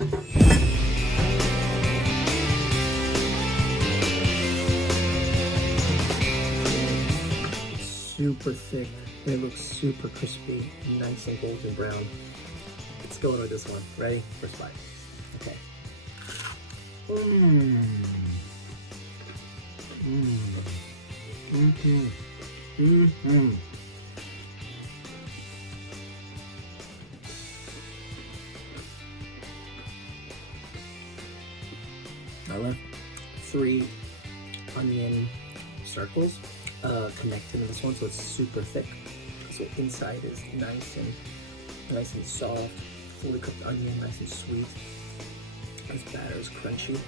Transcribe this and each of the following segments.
Super thick. It looks super crispy, nice and golden brown. Let's go with this one. Ready? First bite. Okay. Mmm. Mmm. Mm-hmm. Mm-hmm. I left 3 onion circles connected in this one, so it's super thick. So inside is nice and soft, fully cooked onion, nice and sweet. This batter is crunchy.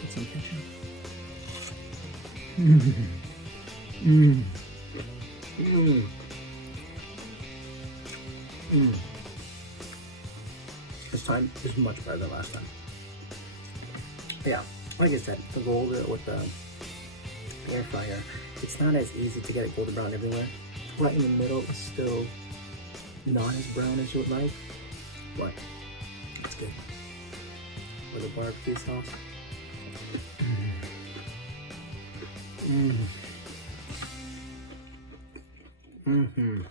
Get some ketchup. Mmm. Mmm. Mmm. Mmm. This time is much better than last time. Yeah, like I said, the roll it with the air fryer, it's not as easy to get it golden brown everywhere. Right in the middle is still not as brown as you would like, but it's good. With the barbecue sauce. Mmm. Mm-hmm.